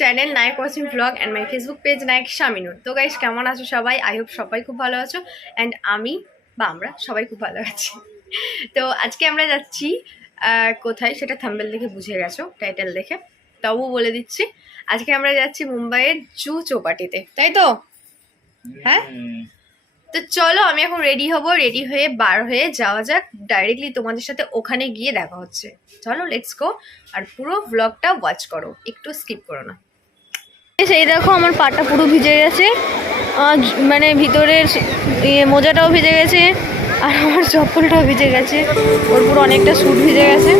Channel name Wasim blog and my Facebook page name Shaminur. তো guys, কেমন আছো সবাই? আই হোপ সবাই খুব ভালো আছো অ্যান্ড আমরা সবাই খুব ভালো আছি। তো আজকে আমরা যাচ্ছি কোথায় সেটা থাম্বনেল দেখে বুঝে গেছো, টাইটেল দেখে, তবু বলে দিচ্ছি। আজকে আমরা যাচ্ছি মুম্বাইয়ের জু চৌপাটিতে, তাই তো? হ্যাঁ, তো চলো আমি এখন রেডি হব, রেডি হয়ে বার হয়ে যাওয়া যাক ডাইরেক্টলি তোমাদের সাথে। ওখানে গিয়ে দেখা হচ্ছে, চলো লেটস গো। আর পুরো ব্লগটা ওয়াচ করো, একটু স্কিপ করো না। সেই দেখো আমার পাটা পুরো ভিজে গেছে, মানে ভিতরের মোজাটাও ভিজে গেছে আর আমার চপ্পলটাও ভিজে গেছে, ওর পুরো অনেকটা স্যুট ভিজে গেছে।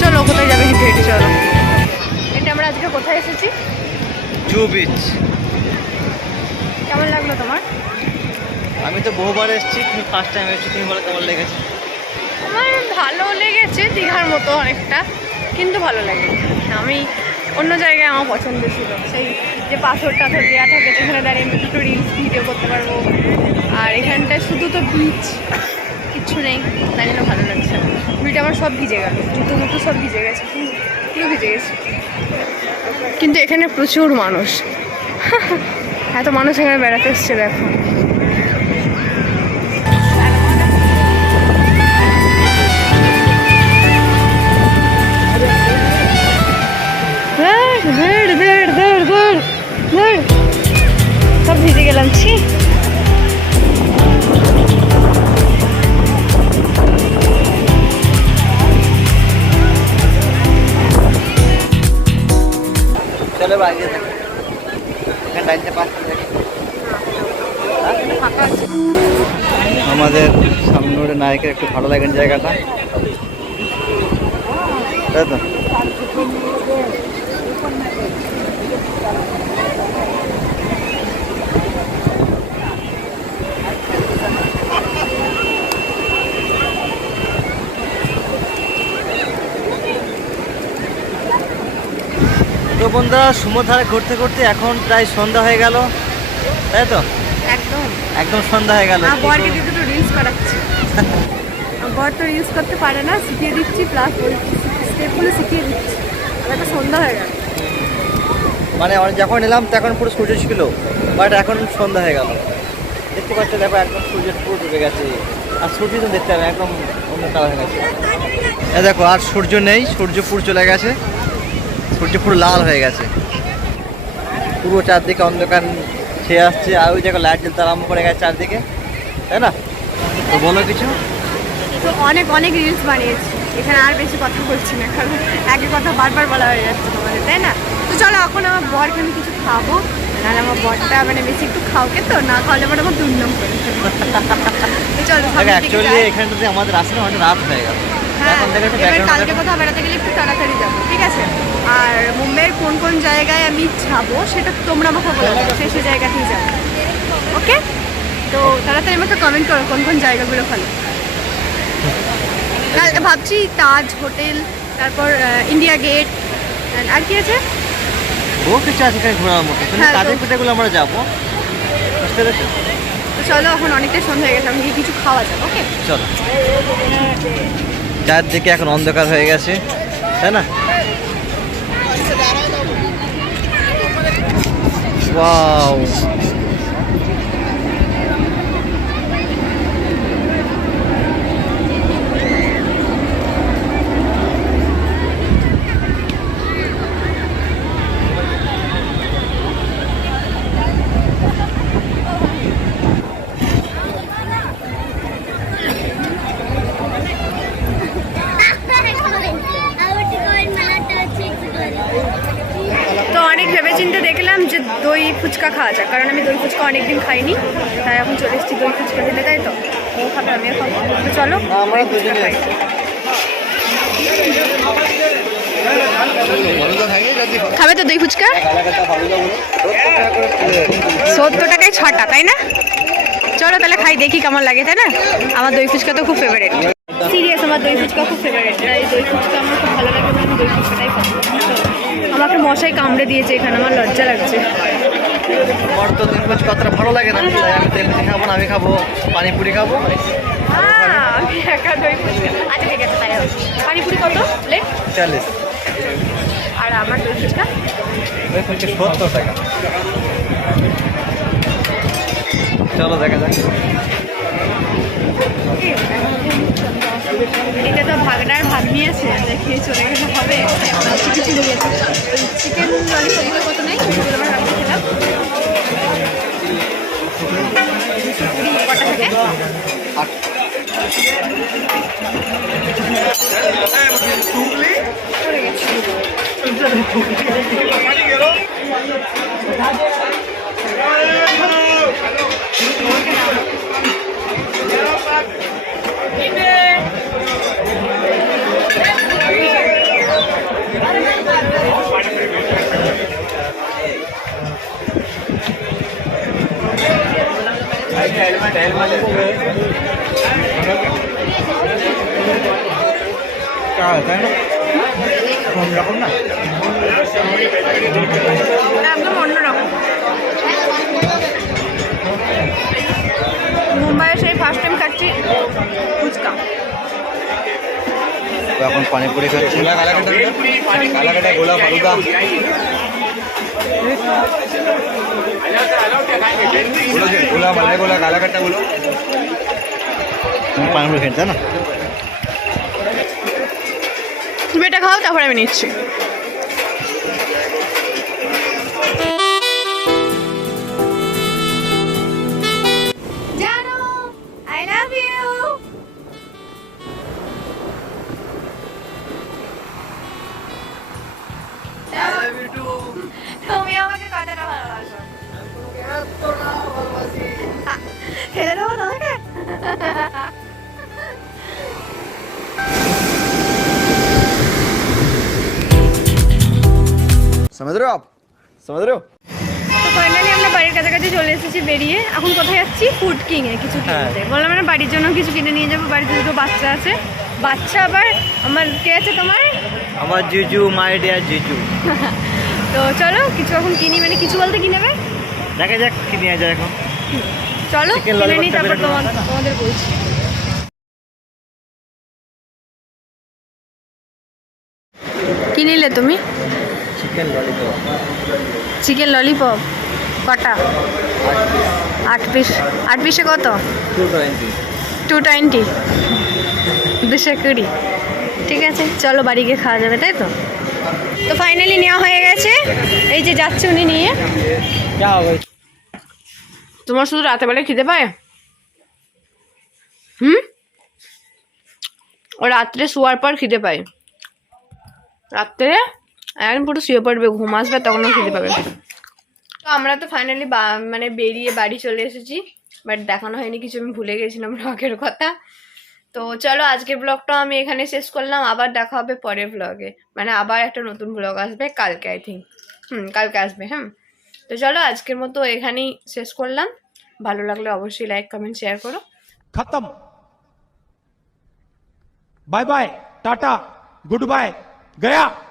চলো কোথায় যাবে হেঁটে হেঁটে, চলো। এটা আমরা আজকে কোথায় এসেছি? জু বিচ। কেমন লাগলো তোমার? আমি তো বহুবার এসেছি, তুমি ফার্স্ট টাইম এসেছি, তুমি বলো কেমন লেগেছে? আমার ভালো লেগেছে, দীঘার মতো অনেকটা, কিন্তু ভালো লাগে। আমি অন্য জায়গায় আমার পছন্দ ছিল, সেই যে পাথর টাথর দেওয়া থাকে সেখানে দাঁড়িয়ে আমি দুটো রিলস ভিডিও করতে পারবো। আর এখানটায় শুধু তো বিচ, কিচ্ছু নেই, তাই জন্য ভালো লাগছে। ভিডিও আমার সব ভিজে গেল, জুতো মুতো সব ভিজে গেছে, পুরো ভিজে গেছে। কিন্তু এখানে প্রচুর মানুষ, এত মানুষ এখানে বেড়াতে এসছে দেখো। সব ভিজে গেলাম, ছি। চলো বাইরে থাকি, এখানে ডাইনটা পাস করে দেখি। আমাদের সামনে নায়কের একটু ভালো লাগেন জায়গাটা, তাই তো? তো বন্ধুরা, সমুদ্রে ঘুরতে ঘুরতে এখন প্রায় সন্ধ্যা হয়ে গেল, তাই তো? একদম একদম সন্ধ্যা হয়ে গেল। বরকে দিয়ে দুটো রিলস করাচ্ছি। বর তো রিলস করতে পারে না, শিখিয়ে দিচ্ছি, প্লাস স্টেপগুলো শিখিয়ে দিচ্ছি। আমার তো সন্ধ্যা হয়ে গেল, মানে যখন এলাম তখন পুরো সূর্য ছিল, বাট এখন সন্ধ্যা হয়ে গেল। দেখতে পাচ্ছ, দেখো একদম সূর্য পুরো ডুবে গেছে, আর সূর্য তো দেখতে হবে একদম অন্য কালার হয়ে গেছে। এ দেখো, আর সূর্য নেই, সূর্য পুরো চলে গেছে, সূর্য পুরো লাল হয়ে গেছে, পুরো চারদিকে অন্ধকার ছেয়ে আসছে। আর ওই দেখো লাইট জ্বলতে আরম্ভ করে গেছে চারদিকে, তাই না? তো বলো কিছু। তো অনেক অনেক রিলস বানিয়েছি, এখানে আর বেশি কথা বলছি না, কারণ একই কথা বারবার বলা হয়ে যাচ্ছে তোমাদের, তাই না? তো চলো এখন আমার বরকে আমি কিছু খাবো, নাহলে আমার বরটা মানে বেশি একটু খাওকে, তো না খাওয়ালে পরে আমার দুর্নাম করে। চলো অ্যাকচুয়ালি এখানটাতে আমাদের আসলে অনেক রাত হয়ে গেল। এখন দেখো এবার কালকে কোথাও বেড়াতে গেলে একটু তাড়াতাড়ি যাবো, ঠিক আছে? আর মুম্বাইয়ের কোন কোন জায়গায় আমি যাবো সেটা তোমরা আমাকে বলে দাও, সেই জায়গাতেই যাবো, ওকে? তো তাড়াতাড়ি আমাকে কমেন্ট করো কোন কোন জায়গাগুলো ভালো। ভাবছি তাজ হোটেল, তারপর ইন্ডিয়া গেট, আর কি আছে, বহু কিছু আছে এখানে ঘোরার মতো। কাজের পিঠাগুলো আমরা যাবো, বুঝতে পেরেছো? তো চলো এখন অনেকটাই সন্ধ্যা হয়ে গেছে, আমি কিছু খাওয়া যাবে, ওকে? চলো। চারদিকে এখন অন্ধকার হয়ে গেছে, তাই না? ওয়াও, তো অনেক ভেবেচিন্তে দেখলাম যে দই ফুচকা খাওয়া যায়, কারণ আমি দই ফুচকা অনেকদিন খাইনি, তাই এখন চলে এসেছি দই ফুচকা খেতে, তাই তো? ও খাবে, আমিও খাবো, তো চলো আমরা দুজনে খাই। খাবে তো দই ফুচকা? 70 টাকায় 6টা, তাই না? চলো তাহলে খাই, দেখি কেমন লাগে, তাই না? আমার দই ফুচকা তো খুব ফেভারিট। সিরিয়াস আমার দই ফুচকা খুব ফেভারিট, এই দই ফুচকা আমার খুব ভালো লাগে, আমি দই ফুচকাটাই খাবো। আমাকে মশাই কামড়ে দিয়েছে এখানে, আমার লজ্জা লাগছে। আমার তো দই ফুচকা অতটা ভালো লাগে না, তাই আমি তেল পুরি খাবো না, আমি খাবো পানিপুরি খাবো। আমি একা দই ফুচকা, আচ্ছা ঠিক আছে তাই হবে। পানিপুরি কত প্লেট? 40। আর আমার দই ফুচকা দই ফুচকা 70 টাকা। চলো দেখা যাক। এটা তো ভাগনার ভাগ্নি আছে, খেয়ে চলে গেলে হবে। চিকেন ললিপপগুলো কত নেই, ওগুলো আমার রাখতে খেলাম। কটা থেকে? 8। পড়ে গেছে। একদম অন্যরকম। মুম্বাইয়ে সেই ফার্স্ট টাইম খাচ্ছি ফুচকা। এখন পানিপুরি খাচ্ছি। কালাকাটা গোলা ফালুদা। গোলা মালাই গোলা কালাকাটা গুলো পানিপুরি খেতে না। তুমি এটা খাও, তারপরে আমি নিচ্ছি। জানো আই লাভ ইউ। তুমি আমাকে কতটা ভালোবাসো? ফেলে দেবো তোমাকে? समझ रहे हो आप? समझ रहे हो? তো ফাইনালি আমরা বাড়ির কাছাকাছি চলে এসেছি বেরিয়ে। এখন কোথায় যাচ্ছি? ফুড কিং এ কিছু কিনতে। বললাম আমরা বাড়ির জন্য কিছু কিনে নিয়ে যাবো, বাড়িতে দুটো বাচ্চা আছে। বাচ্চা আবার আমার কে আছে তোমার? আমার জিজু, মাই ডিয়ার জিজু। তো চলো কিছু এখন কিনি, মানে কিছু বলতে কি নেবে দেখা যাক কি নিয়ে যায় এখন। চলো Chicken কিনে lollipop নিই, টা তারপর বের করো। তোমাদের বলছি। কি নিলে তুমি? Chicken lollipop. চিকেন ললিপপ কটা? 8 পিস। 8 পিসে কত? 220। 220, 220। ঠিক আছে চলো বাড়ি গিয়ে খাওয়া যাবে, তাই তো? তো ফাইনালি নেওয়া হয়ে গেছে, এই যে যাচ্ছে উনি নিয়ে। क्या होगा? তোমার শুধু রাতে বেলা খিদে পায়? ও রাত্রে শোয়ার পর খিদে পায়। রাত্রে এখন পুরো শুয়ে পড়বে, ঘুম আসবে, তখন খিদে পাবে। তো আমরা তো ফাইনালি মানে বেরিয়ে বাড়ি চলে এসেছি, বাট দেখানো হয়নি কিছু, আমি ভুলে গেছিলাম ব্লগের কথা। তো চলো আজকের ব্লগটা আমি এখানে শেষ করলাম, আবার দেখা হবে পরের ব্লগে, মানে আবার একটা নতুন ব্লগ আসবে কালকে, আই থিঙ্ক। কালকে আসবে। তো চলো আজকের মতো এখানেই শেষ করলাম। ভালো লাগলে অবশ্যই লাইক কমেন্ট শেয়ার করো। खत्म। बाय बाय, टाटा, गुड बाय, गया।